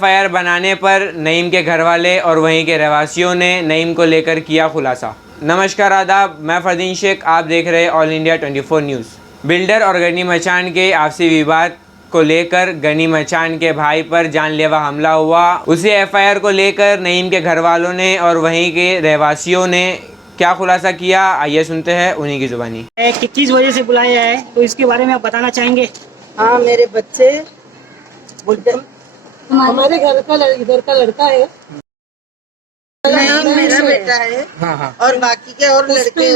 FIR बनाने पर नईम के घरवाले और वहीं के रहवासियों ने नईम को लेकर किया खुलासा। नमस्कार आदाब, मैं फरदीन शेख, आप देख रहे हैं ऑल इंडिया 24 न्यूज़। बिल्डर और गनी मचान के आपसी विवाद को लेकर गनी मचान के भाई पर जानलेवा हमला हुआ। उसी एफआईआर को लेकर नईम के घरवालों ने और वहीं के रहवासियों ने क्या खुलासा किया, आइए सुनते हैं उन्हीं की जुबानी। किस वजह से बुलाया है, तो इसके बारे में आप बताना चाहेंगे? हाँ, मेरे बच्चे हमारे घर का इधर का लड़का है, नहीं मेरा बेटा है। हाँ। और बाकी के और लड़के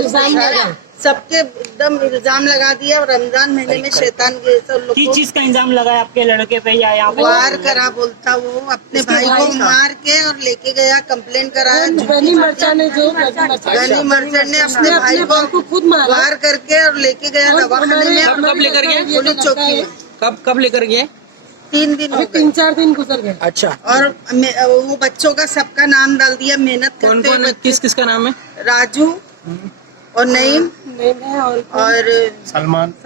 सबके एकदम इल्जाम लगा दिया। और रमजान महीने में शैतान के सब लोग किस चीज का इल्जाम लगाया आपके लड़के पे या यहाँ पे? वार करा बोलता, वो अपने भाई को मार के और लेके गया, कंप्लेंट कराया। गनी मर्चेंट ने अपने भाई को खुद वार करके और लेके गया दवाखाने में। कब लेकर गए? पुलिस चौकी में। कब लेकर गए? 3 दिन, 3-4 दिन गुजर गए। अच्छा। और वो बच्चों का सबका नाम डाल दिया, मेहनत करते हुए। किस का नाम है? राजू और नईम और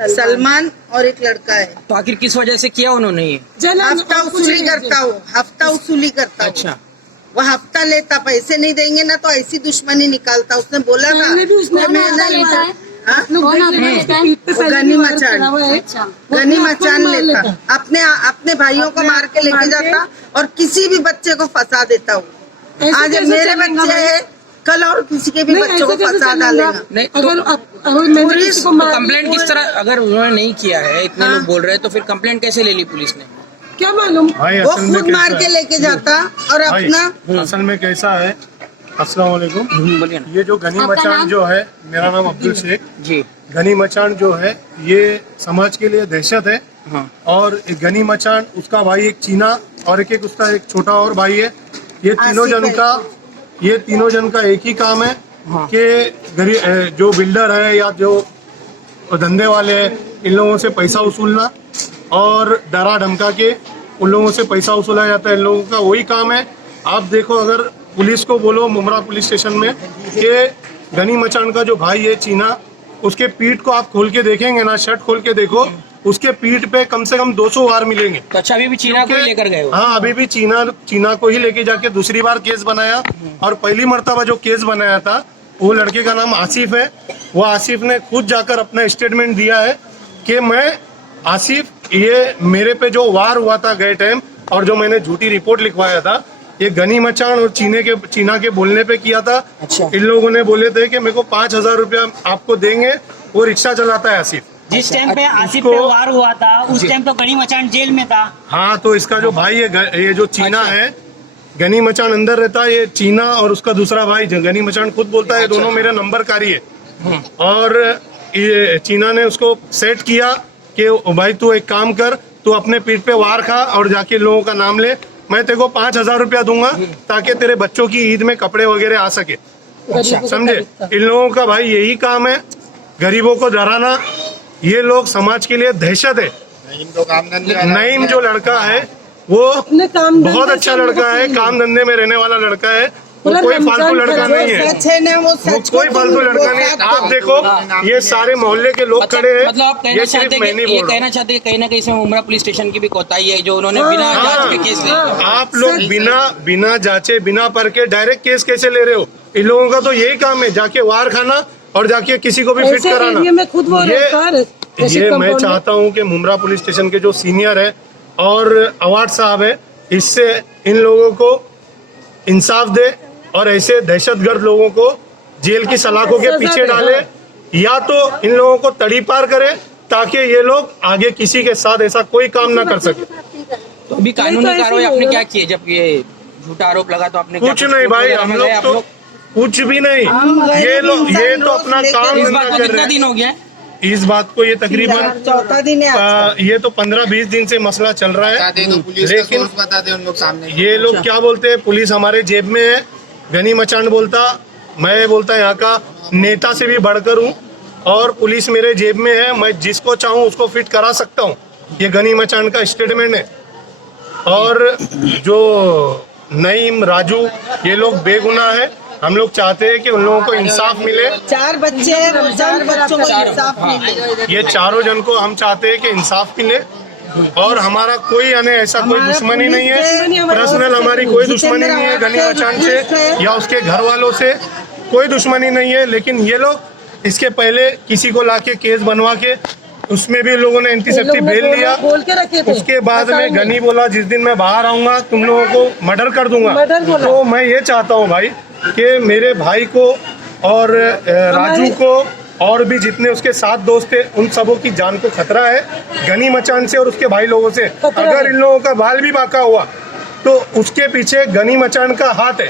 सलमान और एक लड़का है। तो आखिर किस वजह से किया उन्होंने ये? हफ्ता वसूली करता हूँ, हफ्ता वसूली करता हूँ। अच्छा। वो हफ्ता लेता, पैसे नहीं देंगे ना तो ऐसी दुश्मनी निकालता। उसने बोला था गनी मचान लेता, अपने भाइयों को मार के लेके जाता और किसी भी बच्चे को फंसा देता हूँ। आज मेरे बच्चे है, कल और किसी के भी बच्चों को फंसा डालेगा। नहीं तो पुलिस कंप्लेंट किस तरह, अगर उन्होंने नहीं किया है, इतने लोग बोल रहे हैं, तो फिर कंप्लेंट कैसे ले ली पुलिस ने? क्या मालूम, वो खुद मार के लेके जाता और अपना। असल में कैसा है, अस्सलाम वालेकुम। ये जो गनी मचान जो है, मेरा नाम अब्दुल शेख जी। गनी मचान जो है ये समाज के लिए दहशत है। हाँ। और एक गनी मचान, उसका भाई एक चीना और एक उसका एक छोटा और भाई है। ये तीनों जन का एक ही काम है। हाँ। कि जो बिल्डर है या जो धंधे वाले हैं, इन लोगों से पैसा वसूलना और डरा धमका के उन लोगों से पैसा वसूला जाता है। इन लोगों का वही काम है। आप देखो, अगर पुलिस को बोलो मुमरा पुलिस स्टेशन में कि गनी मचान का जो भाई है चीना, उसके पीठ को आप खोल के देखेंगे ना, शर्ट खोल के देखो, उसके पीठ पे कम से कम 200 वार मिलेंगे। तो अच्छा, अभी भी चीना को ही लेकर गए हो? हाँ, अभी भी चीना को ही लेके जाके दूसरी बार केस बनाया। और पहली मर्तबा जो केस बनाया था, वो लड़के का नाम आसिफ है। वो आसिफ ने खुद जाकर अपना स्टेटमेंट दिया है कि मैं आसिफ, ये मेरे पे जो वार हुआ था गए टाइम और जो मैंने झूठी रिपोर्ट लिखवाया था, ये गनी मचान और चीना के बोलने पे किया था। अच्छा। इन लोगों ने बोले थे कि मेरे को 5,000 रुपया आपको देंगे। वो रिक्शा चलाता है आसिफ। जिस टाइम पे आसिफ पे वार हुआ था, उस टाइम तो गनी मचान जेल में था। हाँ, तो इसका जो भाई है, ये जो चीना है, गनी मचान अंदर रहता है। ये चीना और उसका दूसरा भाई गनी मचान खुद बोलता है, दोनों मेरे नंबरकारी है। और ये चीना ने उसको सेट किया कि भाई तू एक काम कर, तू अपने पीठ पे वार खा और जाके लोगों का नाम ले, मैं तेरे को 5,000 रुपया दूंगा ताकि तेरे बच्चों की ईद में कपड़े वगैरह आ सके। समझे? इन लोगों का भाई यही काम है, गरीबों को डराना। ये लोग समाज के लिए दहशत है। नईम जो लड़का है वो बहुत अच्छा लड़का है, काम धंधे में रहने वाला लड़का है। वो कोई फालतू लड़का नहीं है, वो कोई फालतू लड़का नहीं है। आप देखो, ये सारे मोहल्ले के लोग खड़े हैं। मतलब आप कहना चाहते हैं कहीं ना कहीं इसमें मुमरा पुलिस स्टेशन की भी कोताही है, जो उन्होंने बिना जांच के केस लिया। आप लोग बिना जांचे, बिना परखे डायरेक्ट केस कैसे ले रहे हो? इन लोगों का तो यही काम है, जाके वार खाना और जाके किसी को भी फिट कराना। ये मैं चाहता हूँ कि मुमरा पुलिस स्टेशन के जो सीनियर है और अवार्ड साहब है, इससे इन लोगों को इंसाफ दे और ऐसे दहशतगर्द लोगों को जेल की सलाखों के पीछे डाले, या तो इन लोगों को तड़ी पार करे ताकि ये लोग आगे किसी के साथ ऐसा कोई काम ना कर सके। तो अभी कानूनी कार्रवाई आपने क्या की है? जब ये झूठा आरोप लगा तो आपने कुछ नहीं भाई, हम लोग तो कुछ भी नहीं। ये तो अपना काम। इस बात को कितना दिन हो गया? इस बात को ये तकरीबन 4था दिन है। ये तो 15-20 दिन से मसला चल रहा है। लेकिन बता दे उन लोग सामने। ये लोग क्या बोलते हैं, पुलिस हमारे जेब में है। गनी मचान बोलता, मैं बोलता यहाँ का नेता से भी बढ़कर हूँ और पुलिस मेरे जेब में है, मैं जिसको चाहूँ उसको फिट करा सकता हूँ। ये गनी मचान का स्टेटमेंट है। और जो नईम, राजू, ये लोग बेगुनाह है। हम लोग चाहते हैं कि उन लोगों को इंसाफ मिले। 4 बच्चे हैं, रमजान बच्चों को इंसाफ मिले। ये चारों जन को हम चाहते हैं कि इंसाफ मिले और हमारा कोई यानी ऐसा कोई दुश्मनी नहीं है, पर्सनल हमारी कोई दुश्मनी नहीं है गनी मचान से या उसके घर वालों से, कोई दुश्मनी नहीं है। लेकिन ये लोग इसके पहले किसी को लाके केस बनवा के उसमें भी लोगों ने एंटीसेप्टिक बेल लिया, बोल के रखे थे। उसके बाद में गनी बोला जिस दिन मैं बाहर आऊंगा तुम लोगों को मर्डर कर दूंगा। तो मैं ये चाहता हूँ भाई कि मेरे भाई को और राजू को और भी जितने उसके 7 दोस्त थे उन सबों की जान को खतरा है गनी मचान से और उसके भाई लोगों से। अगर इन लोगों का बाल भी बाका हुआ तो उसके पीछे गनी मचान का हाथ है।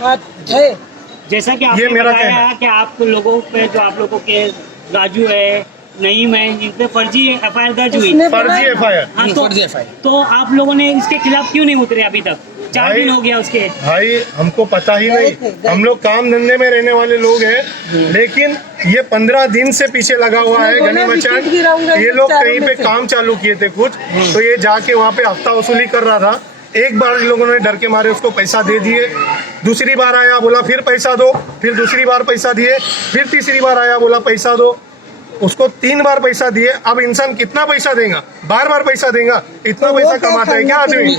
जैसा कि ये आपने मेरा बताया कहना है। कि आप लोगों पे जो आप लोगों के राजू है, नईम है, जिन पे फर्जी एफआईआर दर्ज हुई, फर्जी एफआईआर। हाँ, फर्जी FIR। तो आप लोगों ने इसके खिलाफ क्यों नहीं उतरे अभी तक? 4 दिन हो गया उसके। भाई हमको पता ही नहीं, हम लोग काम धंधे में रहने वाले लोग हैं, लेकिन ये 15 दिन से पीछे लगा हुआ है गनी मचान। ये लोग कहीं पे काम चालू किए थे कुछ, तो ये जाके वहाँ पे हफ्ता वसूली कर रहा था। एक बार इन लोगों ने डर के मारे उसको पैसा दे दिए, दूसरी बार आया बोला फिर पैसा दो, फिर दूसरी बार पैसा दिए, फिर तीसरी बार आया बोला पैसा दो, उसको 3 बार पैसा दिए। अब इंसान कितना पैसा देगा, बार बार पैसा देगा? इतना पैसा कमाता है क्या आदमी?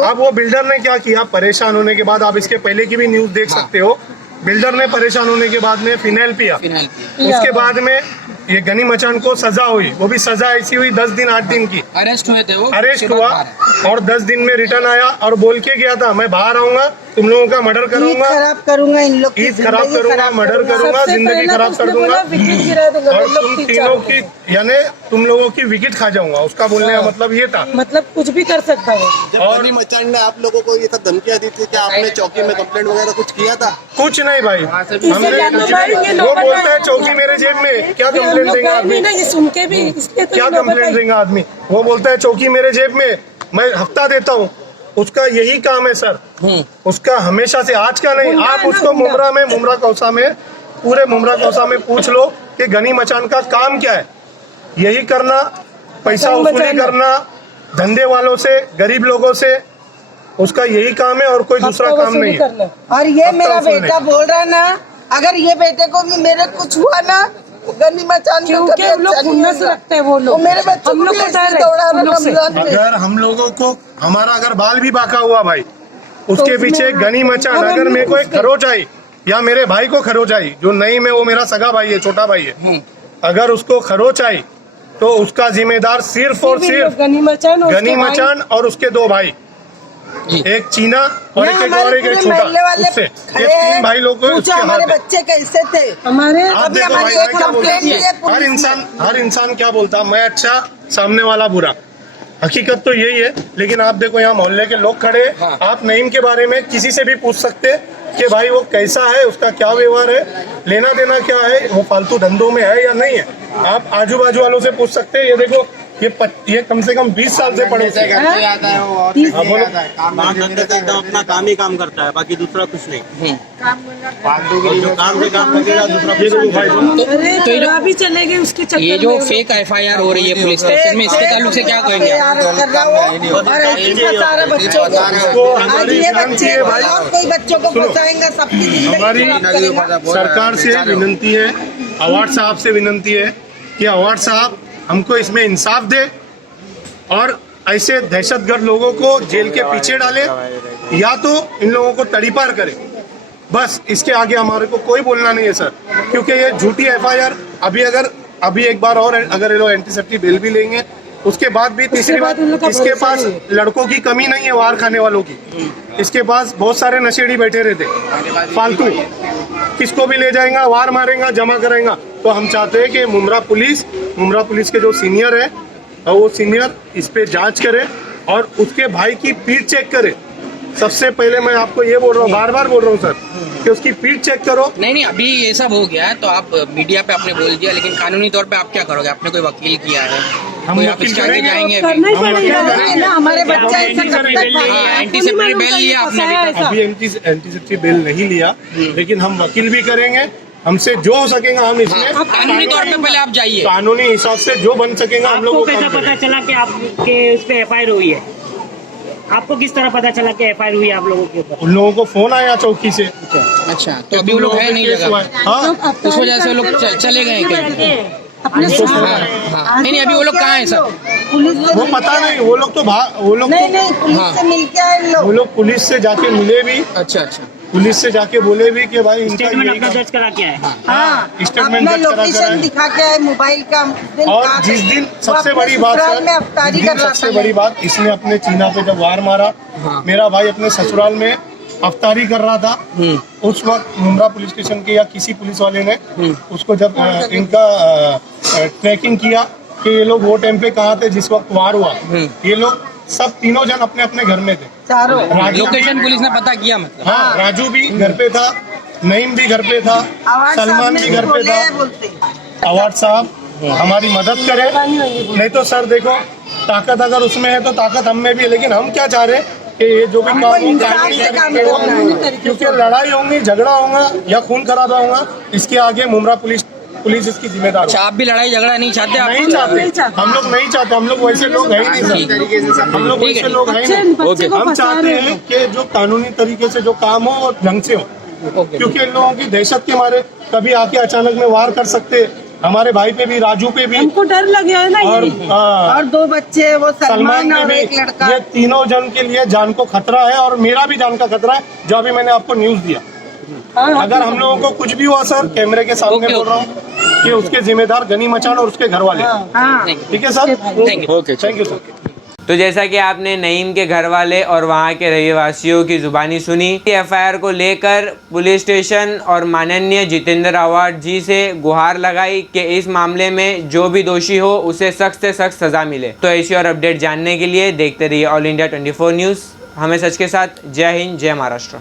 अब वो बिल्डर ने क्या किया, परेशान होने के बाद आप इसके पहले की भी न्यूज देख सकते हो, बिल्डर ने परेशान होने के बाद में फिनाइल पिया, उसके बाद में ये गनी मचान को सजा हुई, वो भी सजा ऐसी हुई 10 दिन 8 दिन की। अरेस्ट हुए थे वो, अरेस्ट हुआ और 10 दिन में रिटर्न आया और बोल के गया था मैं बाहर आऊंगा, तुम लोगों का मर्डर करूंगा, खराब करूंगा, इन लोग की ईद खराब करूंगा, मर्डर करूंगा, जिंदगी खराब कर दूंगा और तुम तीनों की यानी तुम लोगों की विकेट खा जाऊंगा। उसका बोलने का मतलब ये था। मतलब कुछ भी कर सकता है। जब गनी मचान ने आप लोगों को ये सब धमकियां दी थी, क्या आपने चौकी में कंप्लेंट वगैरह कुछ किया था? कुछ नहीं भाई, हमने वो बोलता है चौकी मेरे जेब में, क्या कंप्लेंट देगा आदमी? सुन के भी क्या कंप्लेंट देगा आदमी? वो बोलता है चौकी मेरे जेब में, मैं हफ्ता देता हूँ, उसका यही काम है सर, उसका हमेशा से, आज का नहीं। आप उसको मुमरा कौसा में पूरे मुमरा कौसा में पूछ लो कि गनी मचान का काम क्या है। यही करना, पैसा वसूली करना धंधे वालों से, गरीब लोगों से, उसका यही काम है और कोई दूसरा काम नहीं है। और ये मेरा बेटा बोल रहा है ना, अगर ये बेटे को भी मेरे कुछ हुआ ना, गनी मचान क्योंकि हम लोग खुन्नस रखते हैं, वो लोग मेरे बच्चों को दौड़ा रमजान में। अगर हम लोगों को हमारा अगर बाल भी बाका हुआ भाई, उसके पीछे गनी मचान, अगर मेरे को एक खरोच आई या मेरे भाई को खरोच आई, जो नहीं में वो मेरा सगा भाई है, छोटा भाई है, अगर उसको खरोच आई तो उसका जिम्मेदार सिर्फ और सिर्फ गनी मचान और उसके 2 भाई, एक चीना और एक छोटा, उससे ये 3 भाई लोग हमारे बच्चे कैसे थे हमारे। आप देखो भाई, हर इंसान क्या बोलता, मैं अच्छा सामने वाला बुरा, हकीकत तो यही है। लेकिन आप देखो यहाँ मोहल्ले के लोग खड़े, आप नईम के बारे में किसी से भी पूछ सकते कि भाई वो कैसा है, उसका क्या व्यवहार है, लेना देना क्या है, वो फालतू धंधों में है या नहीं है। आप आजू बाजू वालों से पूछ सकते हैं। ये देखो ये कम से कम 20 साल से पड़े थे। काम धंधे से एकदम अपना काम ही काम करता है, बाकी दूसरा कुछ नहीं। जो काम से काम करेगा दूसरा अरे अभी चले गए उसके चक्कर में। ये जो फेक FIR हो रही है पुलिस स्टेशन में, इसके ताल्लुक से क्या कहेंगे आप? सारे बच्चों को आज ये बच्चे और कोई बच्चों को फंसाएंगे, सबकी हमारी सरकार से विनंती है, अवार्ड साहब से विनंती है कि अवार्ड साहब हमको इसमें इंसाफ दे और ऐसे दहशतगर्द लोगों को जेल के पीछे डाले या तो इन लोगों को तड़ीपार करे। बस इसके आगे हमारे को कोई बोलना नहीं है सर, क्योंकि ये झूठी FIR अभी एक बार और अगर ये लोग एंटीसेप्टिक बेल भी लेंगे, उसके बाद भी तीसरी बात, इसके पास लड़कों की कमी नहीं है, वार खाने वालों की। इसके पास बहुत सारे नशेड़ी बैठे रहते फालतू, किसको भी ले जाएगा, वार मारेगा, जमा करेगा। तो हम चाहते हैं कि मुमरा पुलिस के जो सीनियर है वो सीनियर इस पे जांच करे और उसके भाई की पीठ चेक करे। सबसे पहले मैं आपको ये बोल रहा हूँ, बार बार बोल रहा हूँ सर, कि उसकी पीठ चेक करो। नहीं, अभी ये सब हो गया है तो आप मीडिया पे आपने बोल दिया, लेकिन कानूनी तौर पे आप क्या करोगे? आपने कोई वकील किया है, कोई आप इसके आगे जाएंगे? हमारे बच्चे एंटीसेप्टिक बेल लिया आपने? अभी एंटीसेप्टिक बेल नहीं लिया, लेकिन हम वकील भी करेंगे, हमसे जो हो सकेगा हम इसमें कानूनी तौर पे पहले आप जाइए, कानूनी हिसाब से जो बन सकेगा हम लोग। आपको कैसा पता चला कि आपके उस पे FIR हुई है? आपको किस तरह पता चला कि FIR हुई है आप लोगों के ऊपर? उन लोगों को फोन आया चौकी से। अच्छा, तो अभी वो लोग है नहीं जगह, हाँ, उस वजह से लोग चले गए कहीं? अपने इसको साथ छोड़ा। हाँ नहीं नहीं अभी वो लोग कहाँ है सर? पुलिस से वो पता नहीं, वो लोग तो वो लोग नहीं नहीं पुलिस से मिल के आए वो लोग। लोग पुलिस से जाके मिले भी, अच्छा अच्छा पुलिस से जाके बोले भी कि भाई इनका स्टेटमेंट यही अपना काम- दर्ज करा के आए। हाँ स्टेटमेंट अपना दर्ज करा लोकेशन कर दिखा के आए मोबाइल का। और जिस दिन सबसे बड़ी बात ससुराल में सर, अफ्तारी जिस कर दिन रहा सबसे था। बड़ी बात, इसने अपने चीना पे जब वार मारा, मेरा भाई अपने ससुराल में अफ्तारी कर रहा था। उस वक्त मुंब्रा पुलिस स्टेशन के या किसी पुलिस वाले ने उसको जब इनका ट्रैकिंग किया कि ये लोग वो टाइम पे कहाँ थे जिस वक्त वार हुआ, ये लोग सब तीनों जन अपने अपने घर में थे। चारों राजू लोकेशन पुलिस ने पता किया मतलब? हाँ, राजू भी घर पे था, नईम भी घर पे था, आवाज सलमान भी घर पे था। बोलते अवार्ड साहब हमारी मदद करे, नहीं तो सर देखो ताकत अगर उसमें है तो ताकत हम में भी है, लेकिन हम क्या चाह रहे हैं कि ये जो भी काम हो, इंसान से काम करना है। क्योंकि लड़ाई होंगी, झगड़ा होगा या खून खराबा होगा, इसके आगे मुंब्रा पुलिस इसकी जिम्मेदार अच्छा है। आप भी लड़ाई झगड़ा नहीं चाहते? आप नहीं चाहते, हम लोग नहीं चाहते, हम लोग वैसे लोग हैं ही नहीं सर, हम लोग वैसे लोग हैं ही नहीं। हम चाहते हैं कि जो कानूनी तरीके से जो काम हो और ढंग से हो, क्योंकि इन लोगों की दहशत के मारे कभी आके अचानक में वार कर सकते, हमारे भाई पे भी, राजू पे भी, हमको डर लगे है ना और यही। और दो बच्चे वो सलमान सलमान और पे एक भी। लड़का। ये तीनों जन के लिए जान को खतरा है और मेरा भी जान का खतरा है, जो अभी मैंने आपको न्यूज दिया। अगर हम लोगों को कुछ भी हुआ सर, कैमरे के सामने ओके, बोल रहा हूँ कि उसके जिम्मेदार गनी मचान और उसके घर वाले। हाँ ठीक है sir, Thank you. Okay, thank you sir. तो जैसा कि आपने नईम के घर वाले और वहाँ के रहवासियों की जुबानी सुनी, एफआईआर को लेकर पुलिस स्टेशन और माननीय जितेंद्र आव्हाड जी से गुहार लगाई कि इस मामले में जो भी दोषी हो उसे सख्त से सख्त सजा मिले। तो ऐसी और अपडेट जानने के लिए देखते रहिए ऑल इंडिया 24 न्यूज़। हमें सच के साथ। जय हिंद, जय महाराष्ट्र।